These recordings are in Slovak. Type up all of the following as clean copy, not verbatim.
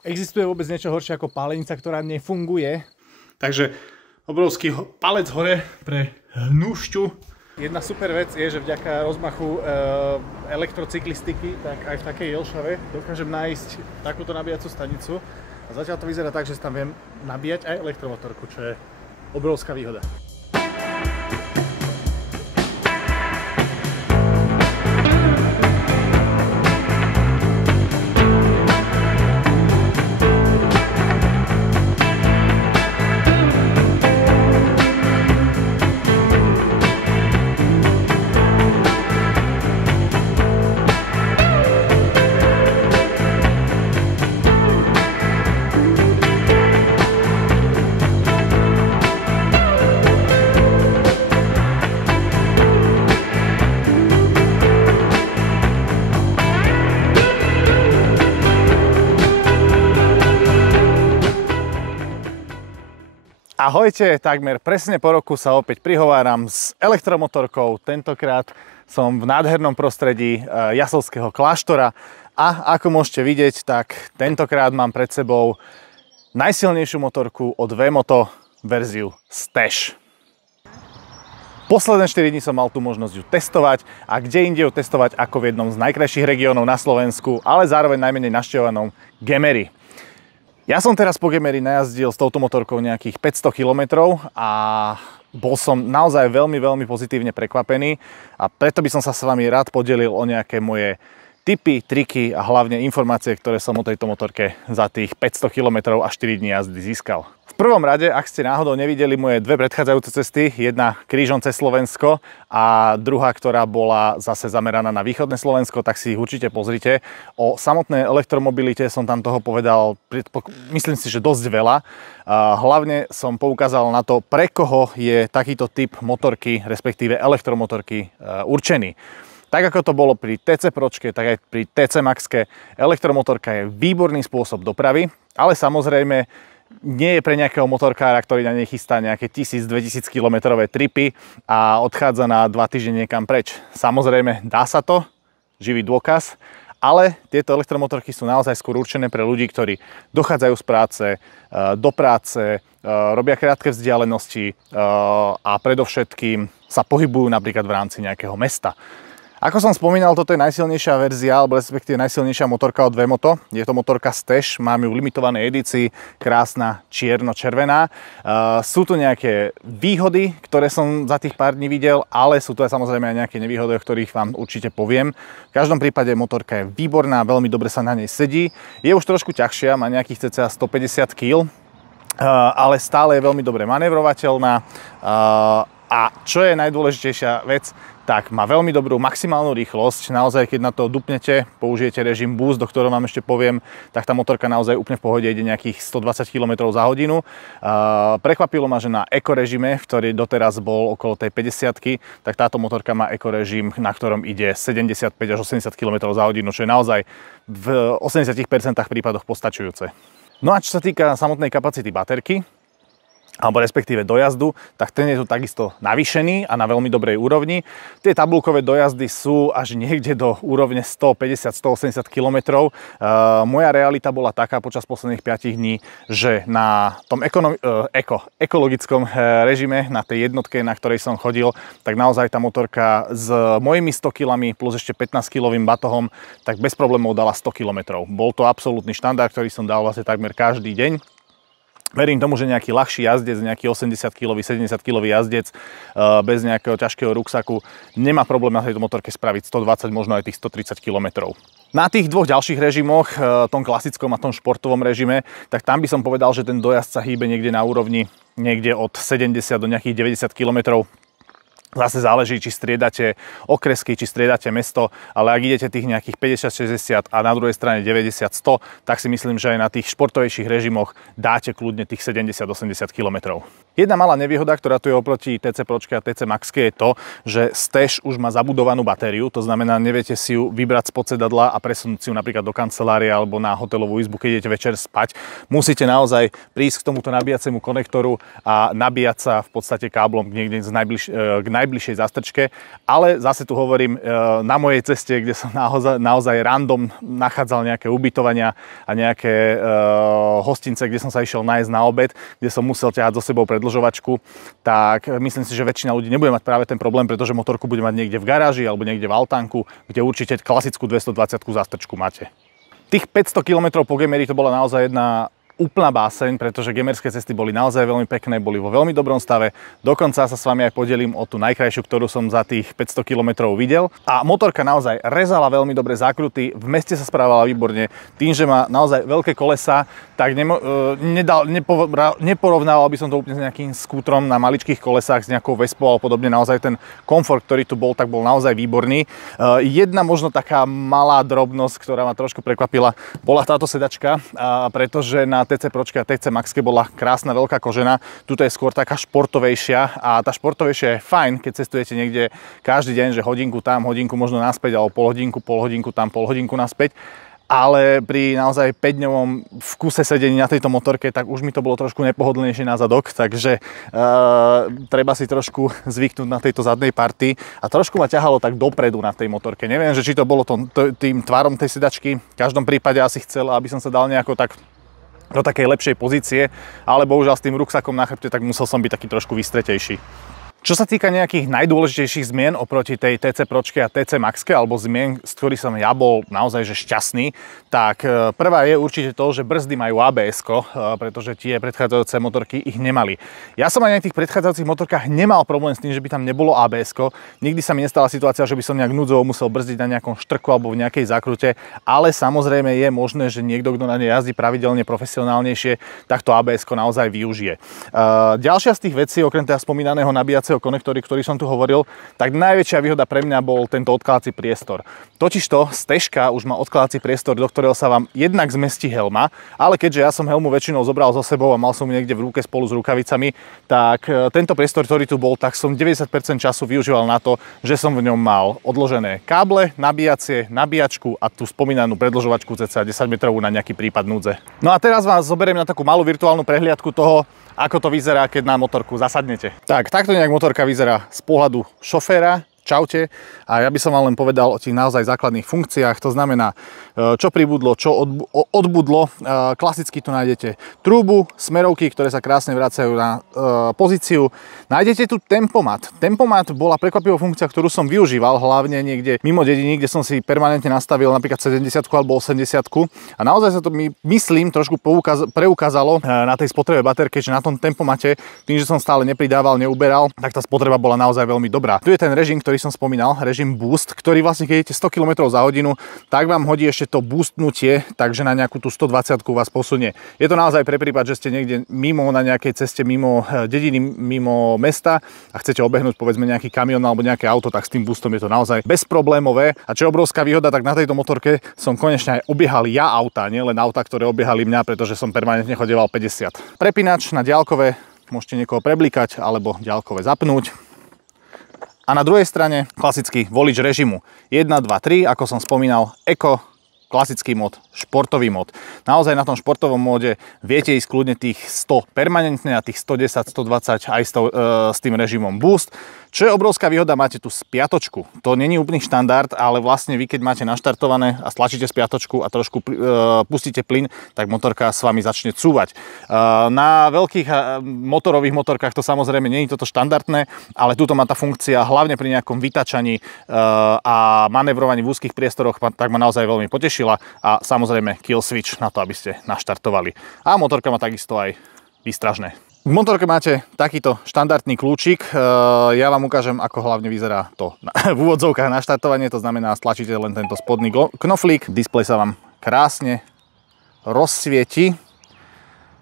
Existuje vôbec niečo horšie ako pálenica, ktorá nefunguje? Takže obrovský palec hore pre hnúšťu. Jedna super vec je, že vďaka rozmachu elektrocyklistiky, tak aj v takej Jelšave dokážem nájsť takúto nabíjacú stanicu. A zatiaľ to vyzerá tak, že si tam viem nabíjať aj elektromotorku, čo je obrovská výhoda. Ahojte, takmer presne po roku sa opäť prihováram s elektromotorkou. Tentokrát som v nádhernom prostredí Jaslovského kláštora a ako môžete vidieť, tak tentokrát mám pred sebou najsilnejšiu motorku od Wemoto, verziu Stash. Posledné 4 dní som mal tú možnosť ju testovať a kde inde ju testovať ako v jednom z najkrajších regiónov na Slovensku, ale zároveň najmenej navštevovanom Gemery. Ja som teraz po Gemery najazdil s touto motorkou nejakých 500 km a bol som naozaj veľmi pozitívne prekvapený a preto by som sa s vami rád podelil o nejaké moje tipy, triky a hlavne informácie, ktoré som o tejto motorke za tých 500 km a 4 dní jazdy získal. V prvom rade, ak ste náhodou nevideli moje dve predchádzajúce cesty, jedna krížom cez Slovensko a druhá, ktorá bola zase zameraná na východné Slovensko, tak si ich určite pozrite. O samotnej elektromobilite som tam toho povedal, myslím si, že dosť veľa. Hlavne som poukázal na to, pre koho je takýto typ motorky, respektíve elektromotorky určený. Tak ako to bolo pri TC Pročke, tak aj pri TC Maxke, elektromotorka je výborný spôsob dopravy, ale samozrejme nie je pre nejakého motorkára, ktorý na nej chystá nejaké 1000-2000 km tripy a odchádza na 2 týždne niekam preč. Samozrejme, dá sa to, živý dôkaz, ale tieto elektromotorky sú naozaj skôr určené pre ľudí, ktorí dochádzajú z práce, do práce, robia krátke vzdialenosti a predovšetkým sa pohybujú napríklad v rámci nejakého mesta. Ako som spomínal, toto je najsilnejšia verzia, alebo respektíve najsilnejšia motorka od Wemoto. Je to motorka Stash, mám ju v limitovanej edícii, krásna čierno-červená. Sú tu nejaké výhody, ktoré som za tých pár dní videl, ale sú tu aj samozrejme aj nejaké nevýhody, o ktorých vám určite poviem. V každom prípade motorka je výborná, veľmi dobre sa na nej sedí. Je už trošku ťažšia, má nejakých cca 150 kg, ale stále je veľmi dobre manévrovateľná. A čo je najdôležitejšia vec, tak má veľmi dobrú maximálnu rýchlosť. Naozaj, keď na to dupnete, použijete režim Boost, do ktorého vám ešte poviem, tak tá motorka naozaj úplne v pohode ide nejakých 120 km za hodinu. Prekvapilo ma, že na ekorežime, ktorý doteraz bol okolo tej 50-ky, tak táto motorka má ekorežim, na ktorom ide 75 až 80 km za hodinu, čo je naozaj v 80% prípadoch postačujúce. No a čo sa týka samotnej kapacity baterky, alebo respektíve dojazdu, tak ten je tu takisto navýšený a na veľmi dobrej úrovni. Tie tabulkové dojazdy sú až niekde do úrovne 150-180 km. Moja realita bola taká počas posledných 5 dní, že na tom ekologickom režime, na tej jednotke, na ktorej som chodil, tak naozaj tá motorka s mojimi 100 kg plus ešte 15-kilovým batohom, tak bez problémov dala 100 km. Bol to absolútny štandard, ktorý som dal vlastne takmer každý deň. Verím tomu, že nejaký ľahší jazdec, nejaký 80-kilový, 70-kilový jazdec bez nejakého ťažkého ruksaku nemá problém na tejto motorke spraviť 120, možno aj tých 130 km. Na tých dvoch ďalších režimoch, tom klasickom a tom športovom režime, tak tam by som povedal, že ten dojazd sa hýbe niekde na úrovni niekde od 70 do nejakých 90 km. Zase záleží, či striedate okresky, či striedate mesto, ale ak idete tých nejakých 50-60 a na druhej strane 90-100, tak si myslím, že aj na tých športovejších režimoch dáte kľudne tých 70-80 km. Jedna malá nevýhoda, ktorá tu je oproti TC Pročke a TC Maxke, je to, že Stash už má zabudovanú batériu, to znamená, neviete si ju vybrať spod sedadla a presunúť si ju napríklad do kancelárie alebo na hotelovú izbu, keď idete večer spať. Musíte naozaj prísť k tomuto nabíjacemu konektoru a nabíjať sa v podstate káblom niekde k najbližšej zástrčke, ale zase tu hovorím, na mojej ceste, kde som naozaj random nachádzal nejaké ubytovania a nejaké hostince, kde som sa išiel nájsť na obed, kde som musel ťahať so sebou predĺžovačku, tak myslím si, že väčšina ľudí nebude mať práve ten problém, pretože motorku bude mať niekde v garáži alebo niekde v altánku, kde určite klasickú 220 zástrčku máte. Tých 500 km po Gemeri to bola naozaj jedna úplná báseň, pretože gemerské cesty boli naozaj veľmi pekné, boli vo veľmi dobrom stave. Dokonca sa s vami aj podelím o tú najkrajšiu, ktorú som za tých 500 km videl. A motorka naozaj rezala veľmi dobre zákruty, v meste sa správala výborne. Tým, že má naozaj veľké kolesa, tak neporovnával by som to úplne s nejakým skútrom na maličkých kolesách, s nejakou Vespou a podobne. Naozaj ten komfort, ktorý tu bol, tak bol naozaj výborný. Jedna možno taká malá drobnosť, ktorá ma trošku prekvapila, bola táto sedačka, pretože na TC Pročke a TC Maxke bola krásna veľká kožená. Tuto je skôr taká športovejšia a tá športovejšia je fajn, keď cestujete niekde každý deň, že hodinku tam, hodinku možno naspäť, alebo pol hodinku tam, pol hodinku naspäť. Ale pri naozaj 5-dňovom vkuse sedení na tejto motorke, tak už mi to bolo trošku nepohodlnejšie na zadok, takže treba si trošku zvyknúť na tejto zadnej partii a trošku ma ťahalo tak dopredu na tej motorke. Neviem, že či to bolo tým tvarom tej sedačky, v každom prípade asi chcel, aby som sa dal nejako tak do takej lepšej pozície, ale bohužiaľ s tým ruksakom na chrbte, tak musel som byť taký trošku vystretejší. Čo sa týka nejakých najdôležitejších zmien oproti tej TC Pročke a TC Maxke, alebo zmien, z ktorých som ja bol naozaj že šťastný, tak prvá je určite to, že brzdy majú ABS-ko, pretože tie predchádzajúce motorky ich nemali. Ja som aj na tých predchádzajúcich motorkách nemal problém s tým, že by tam nebolo ABS-ko. Nikdy sa mi nestala situácia, že by som nejak núdzovo musel brzdiť na nejakom štrku alebo v nejakej zákrute, ale samozrejme je možné, že niekto, kto na nej jazdí pravidelne, profesionálnejšie, tak to ABS-ko naozaj využije. Ďalšia z tých vecí, okrem teda spomínaného nabíjacieho konektory, ktorý som tu hovoril, tak najväčšia výhoda pre mňa bol tento odkladací priestor. Totižto Stežka už má odkladací priestor, do ktorého sa vám jednak zmestí helma, ale keďže ja som helmu väčšinou zobral so sebou a mal som ju niekde v ruke spolu s rukavicami, tak tento priestor, ktorý tu bol, tak som 90% času využíval na to, že som v ňom mal odložené káble, nabíjacie, nabíjačku a tú spomínanú predĺžovačku cca 10 metrovú na nejaký prípad núdze. No a teraz vás zoberiem na takú malú virtuálnu prehliadku toho, ako to vyzerá, keď na motorku zasadnete. Tak, takto nejak motorka vyzerá z pohľadu šoféra. Čaute. A ja by som vám len povedal o tých naozaj základných funkciách. To znamená, čo pribudlo, čo odbudlo. Klasicky tu nájdete trúbu, smerovky, ktoré sa krásne vracajú na pozíciu. Nájdete tu tempomat. Tempomat bola prekvapivá funkcia, ktorú som využíval, hlavne niekde mimo dediny, kde som si permanentne nastavil napríklad 70 alebo 80. A naozaj sa to mi, myslím, trošku preukázalo na tej spotrebe baterky, že na tom tempomate, tým, že som stále nepridával, neuberal, tak tá spotreba bola naozaj veľmi dobrá. Tu je ten režim, ktorý som spomínal, režim Boost, ktorý vlastne keď idete 100 km za hodinu, tak vám hodí ešte to boostnutie, takže na nejakú tú 120 vás posunie. Je to naozaj pre prípad, že ste niekde mimo na nejakej ceste, mimo dediny, mimo mesta a chcete obehnúť povedzme nejaký kamión alebo nejaké auto, tak s tým boostom je to naozaj bezproblémové. A čo je obrovská výhoda, tak na tejto motorke som konečne aj obiehal ja auta, nie len auta, ktoré obiehali mňa, pretože som permanentne chodieval 50. Prepínač na diaľkové, môžete niekoho preblíkať alebo diaľkové zapnúť. A na druhej strane klasický volič režimu 1, 2, 3, ako som spomínal, Eco, klasický mod, športový mod. Naozaj na tom športovom móde viete ísť kľudne tých 100 permanentne a tých 110, 120 aj s tým režimom Boost. Čo je obrovská výhoda, máte tu spiatočku. To není úplný štandard, ale vlastne vy keď máte naštartované a stlačíte spiatočku a trošku pustíte plyn, tak motorka s vami začne cúvať. Na veľkých motorových motorkách to samozrejme nie je toto štandardné, ale túto má tá funkcia hlavne pri nejakom vytačaní a manevrovaní v úzkých priestoroch, tak ma naozaj veľmi potešila a samozrejme kill switch na to, aby ste naštartovali. A motorka má takisto aj výstražné. V motorke máte takýto štandardný kľúčik. Ja vám ukážem, ako hlavne vyzerá to v úvodzovkách naštartovanie. To znamená, stlačíte len tento spodný knoflík. Displej sa vám krásne rozsvieti.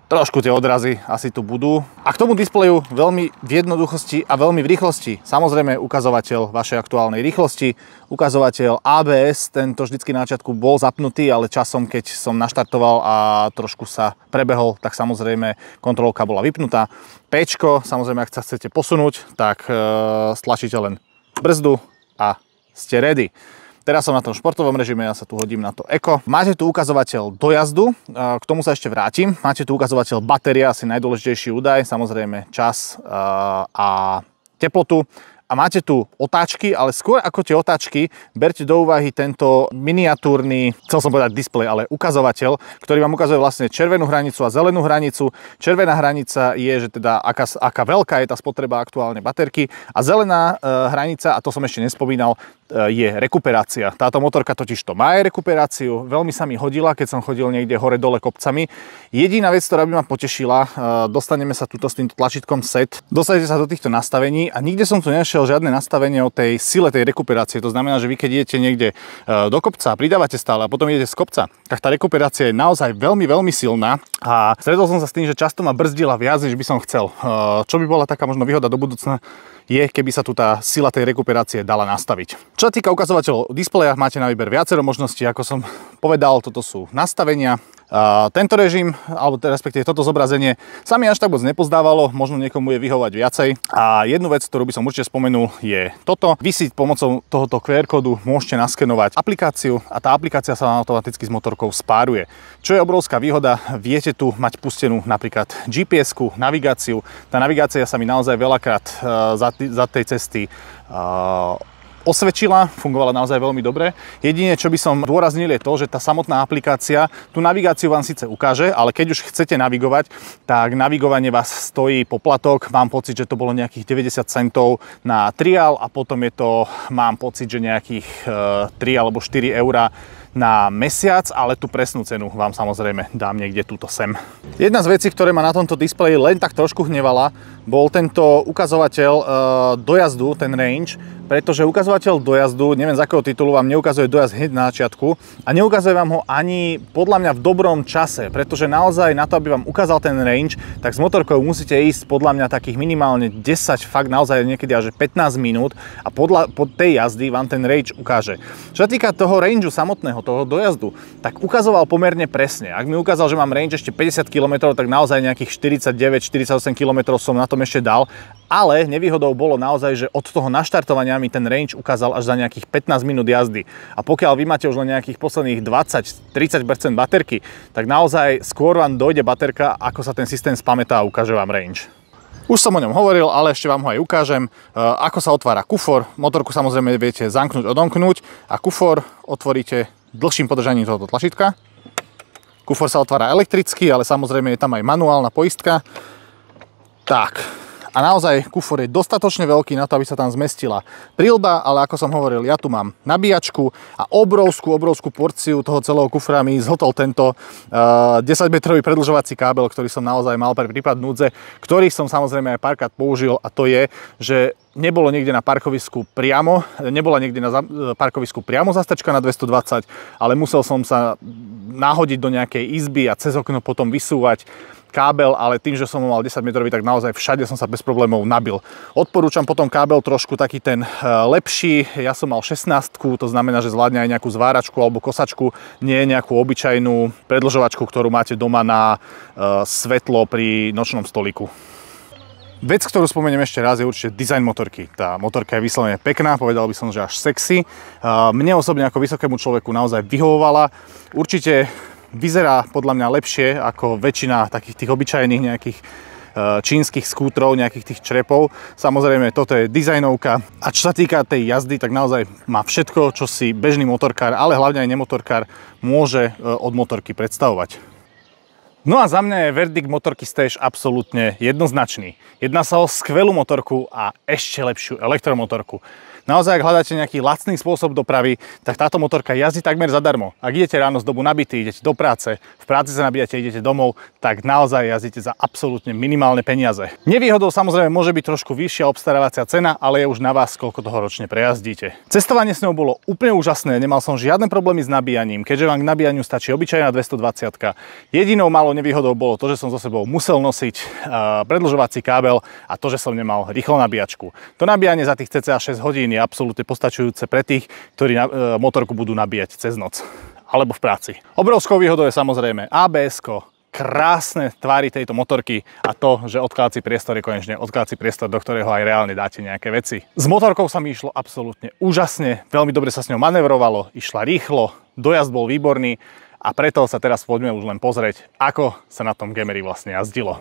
Trošku tie odrazy asi tu budú. A k tomu displeju veľmi v jednoduchosti a veľmi v rýchlosti. Samozrejme ukazovateľ vašej aktuálnej rýchlosti, ukazovateľ ABS, tento vždycky na začiatku bol zapnutý, ale časom, keď som naštartoval a trošku sa prebehol, tak samozrejme kontrolka bola vypnutá. Péčko, samozrejme, ak sa chcete posunúť, tak stlačíte len brzdu a ste ready. Teraz som na tom športovom režime, ja sa tu hodím na to Eco. Máte tu ukazovateľ dojazdu, k tomu sa ešte vrátim. Máte tu ukazovateľ batéria, asi najdôležitejší údaj, samozrejme čas a teplotu. a máte tu otáčky, ale skôr ako tie otáčky, berte do úvahy tento miniatúrny, chcel som povedať displej, ale ukazovateľ, ktorý vám ukazuje vlastne červenú hranicu a zelenú hranicu. Červená hranica je, že teda aká veľká je tá spotreba aktuálne baterky a zelená hranica, a to som ešte nespomínal, je rekuperácia. Táto motorka totiž to má aj rekuperáciu, veľmi sa mi hodila, keď som chodil niekde hore-dole kopcami. Jediná vec, ktorá by ma potešila, dostaneme sa tuto s týmto tlačítkom set, dostanete sa do týchto nastavení a nikde som tu nenašiel žiadne nastavenie o tej sile tej rekuperácie. To znamená, že vy keď idete niekde do kopca, pridávate stále a potom idete z kopca, tak tá rekuperácia je naozaj veľmi, veľmi silná a stretol som sa s tým, že často ma brzdila viac, než by som chcel. Čo by bola taká možno výhoda do budúcna, je, keby sa tu tá sila tej rekuperácie dala nastaviť. Čo sa týka ukazovateľov displeja, máte na výber viacero možností, ako som povedal, toto sú nastavenia. Tento režim, alebo respektíve toto zobrazenie sa mi až tak moc nepozdávalo, možno niekomu je vyhovať viacej. A jednu vec, ktorú by som určite spomenul, je toto. Vy si pomocou tohoto QR kódu môžete naskenovať aplikáciu a tá aplikácia sa automaticky s motorkou spáruje. Čo je obrovská výhoda, viete tu mať pustenú napríklad GPS-ku, navigáciu. Tá navigácia sa mi naozaj veľakrát za tej cesty osvedčila, fungovala naozaj veľmi dobre. Jedine, čo by som dôraznil, je to, že tá samotná aplikácia tú navigáciu vám síce ukáže, ale keď už chcete navigovať, tak navigovanie vás stojí poplatok. Mám pocit, že to bolo nejakých 90 centov na triál a potom je to, mám pocit, že nejakých 3 alebo 4 eurá na mesiac, ale tú presnú cenu vám samozrejme dám niekde túto sem. Jedna z vecí, ktoré ma na tomto displeji len tak trošku hnevala, bol tento ukazovateľ dojazdu, ten range, pretože ukazovateľ dojazdu, neviem z akého titulu, vám neukazuje dojazd hneď na začiatku a neukazuje vám ho ani podľa mňa v dobrom čase, pretože naozaj na to, aby vám ukázal ten range, tak s motorkou musíte ísť podľa mňa takých minimálne 10, fakt naozaj niekedy až 15 minút a po tej jazdy vám ten range ukáže. Čo sa týka toho rangeu samotného, toho dojazdu, tak ukazoval pomerne presne. Ak mi ukázal, že mám range ešte 50 km, tak naozaj nejakých 49-48 km som na tom ešte dal, ale nevýhodou bolo naozaj, že od toho naštartovania mi ten range ukázal až za nejakých 15 minút jazdy. A pokiaľ vy máte už len nejakých posledných 20-30% baterky, tak naozaj skôr vám dojde baterka, ako sa ten systém spamätá a ukáže vám range. Už som o ňom hovoril, ale ešte vám ho aj ukážem. Ako sa otvára kufor. Motorku samozrejme viete zamknúť, odomknúť a kufor otvoríte dlhším podržaním tohoto tlačítka. Kufor sa otvára elektricky, ale samozrejme je tam aj manuálna poistka. Tak. A naozaj kufor je dostatočne veľký na to, aby sa tam zmestila prilba, ale ako som hovoril, ja tu mám nabíjačku a obrovskú porciu toho celého kufra mi zhltol tento 10-metrový predĺžovací kábel, ktorý som naozaj mal pre prípad núdze, ktorý som samozrejme aj párkrát použil, a to je, že nebola niekde na parkovisku priamo zastačka na 220, ale musel som sa nahodiť do nejakej izby a cez okno potom vysúvať kábel, ale tým, že som ho mal 10 metrový, tak naozaj všade som sa bez problémov nabil. Odporúčam potom kábel trošku taký ten lepší. Ja som mal 16, to znamená, že zvládne aj nejakú zváračku alebo kosačku, nie nejakú obyčajnú predĺžovačku, ktorú máte doma na svetlo pri nočnom stolíku. Vec, ktorú spomeniem ešte raz, je určite dizajn motorky. Tá motorka je vyslovene pekná, povedal by som, že až sexy. Mne osobne ako vysokému človeku naozaj vyhovovala. Určite vyzerá podľa mňa lepšie ako väčšina takých tých obyčajných nejakých čínskych skútrov, nejakých tých črepov. Samozrejme, toto je dizajnovka. A čo sa týka tej jazdy, tak naozaj má všetko, čo si bežný motorkár, ale hlavne aj nemotorkár môže od motorky predstavovať. No a za mňa je verdikt motorky Stage absolútne jednoznačný. Jedná sa o skvelú motorku a ešte lepšiu elektromotorku. Naozaj, ak hľadáte nejaký lacný spôsob dopravy, tak táto motorka jazdí takmer zadarmo. Ak idete ráno z domu nabitý, idete do práce, v práci sa nabíjate, idete domov, tak naozaj jazdíte za absolútne minimálne peniaze. Nevýhodou samozrejme môže byť trošku vyššia obstarávacia cena, ale je už na vás, koľko toho ročne prejazdíte. Cestovanie s ňou bolo úplne úžasné, nemal som žiadne problémy s nabíjaním, keďže vám k nabíjaniu stačí obyčajná 220. Jedinou malou nevýhodou bolo to, že som so sebou musel nosiť predĺžovací kábel a to, že som nemal rýchlo nabíjačku. To nabíjanie za tých cca 6 hodín je absolútne postačujúce pre tých, ktorí motorku budú nabíjať cez noc alebo v práci. Obrovskou výhodou je samozrejme ABS-ko, krásne tvary tejto motorky a to, že odkladací priestor je konečne odkladací priestor, do ktorého aj reálne dáte nejaké veci. S motorkou sa mi išlo absolútne úžasne, veľmi dobre sa s ňou manevrovalo, išla rýchlo, dojazd bol výborný a preto sa teraz poďme už len pozrieť, ako sa na tom Gemeri vlastne jazdilo.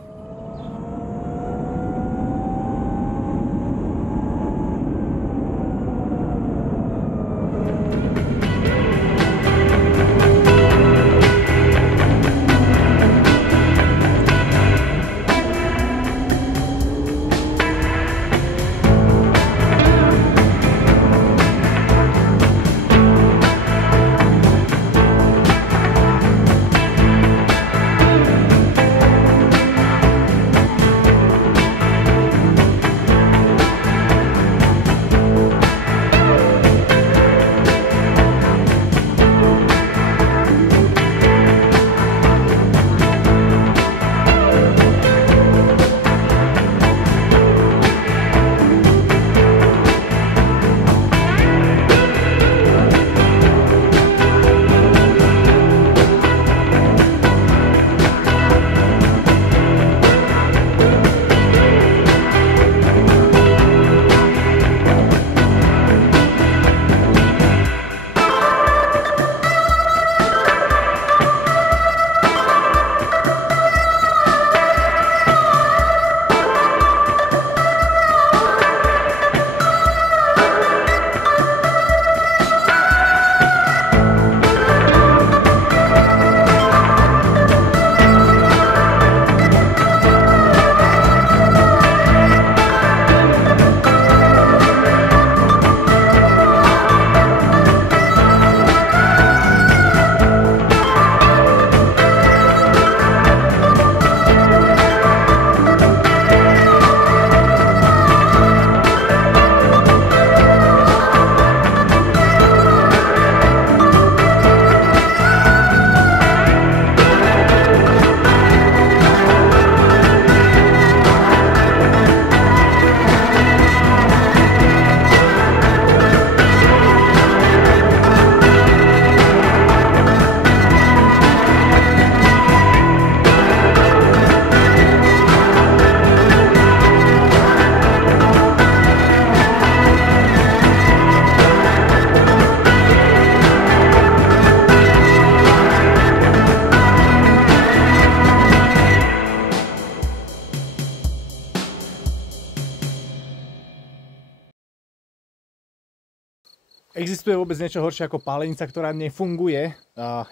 existuje vôbec niečo horšie ako pálenica, ktorá nefunguje.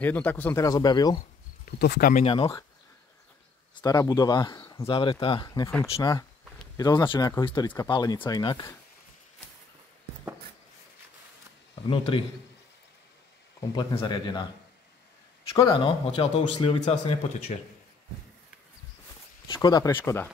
Jednu takú som teraz objavil, tuto v Kameňanoch. Stará budova, zavretá, nefunkčná. Je to označené ako historická pálenica inak. A vnútri kompletne zariadená. Škoda no, odtiaľ to už slivovica asi nepotečie. Škoda pre škoda.